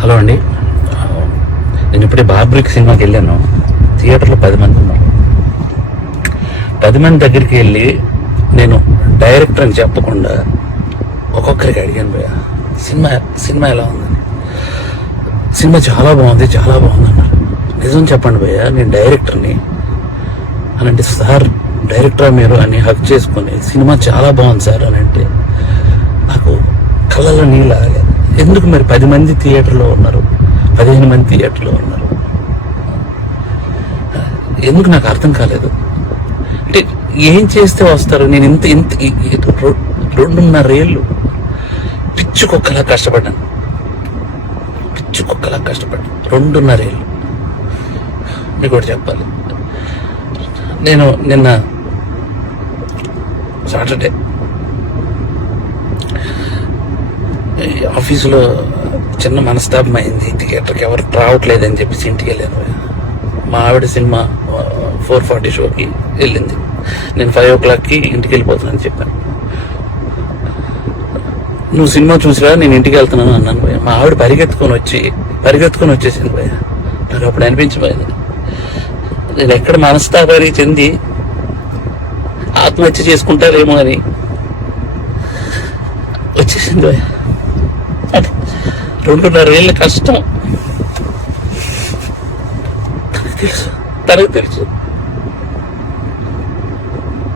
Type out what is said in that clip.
Hello అండి, నేను ఇప్పుడే బార్బ్రిక్ సినిమాకి వెళ్ళాను. థియేటర్లో 10 మంది ఉన్నారు. 10 మంది దగ్గరికి వెళ్ళి నేను డైరెక్టర్ అని చెప్పకుండా ఒక్కొక్కరికి అడిగాను, భయ్యా సినిమా ఎలా ఉందని. సినిమా చాలా బాగుంది అన్నారు. నిజం చెప్పండి భయ్యా, నేను డైరెక్టర్ని అని అంటే, సార్ డైరెక్టరా మీరు అని హక్ చేసుకుని సినిమా చాలా బాగుంది సార్ అని అంటే నాకు కళ్ళలో నీళ్ళు ఆగలేదు. ఎందుకు మరి 10 మంది థియేటర్లో ఉన్నారు, 15 మంది థియేటర్లో ఉన్నారు, ఎందుకు నాకు అర్థం కాలేదు. అంటే ఏం చేస్తే వస్తారు? నేను ఇంత 2.5 ఏళ్ళు పిచ్చుకొక్కలా కష్టపడ్డాను. 2.5 ఏళ్ళు. మీకు ఒకటి చెప్పాలి, నేను నిన్న సాటర్డే ఆఫీసులో చిన్న మనస్తాపం అయింది. థియేటర్కి ఎవరు రావట్లేదని చెప్పేసి ఇంటికి వెళ్ళాను. మా ఆవిడ సినిమా 4:40 షోకి వెళ్ళింది. నేను 5 o'clockకి ఇంటికి వెళ్ళిపోతున్నానని చెప్పాను. నువ్వు సినిమా చూసిరా, నేను ఇంటికి వెళ్తున్నాను అన్నాను భయ్య. మా ఆవిడ పరిగెత్తుకొని వచ్చేసింది భయ్య. నాకు అప్పుడు అనిపించిపోయింది, నేను ఎక్కడ మనస్తాపానికి చెంది ఆత్మహత్య చేసుకుంటారేమో అని వచ్చేసింది భయ్య. 2.5 ఏళ్ళ కష్టం తనకు తెలుసు.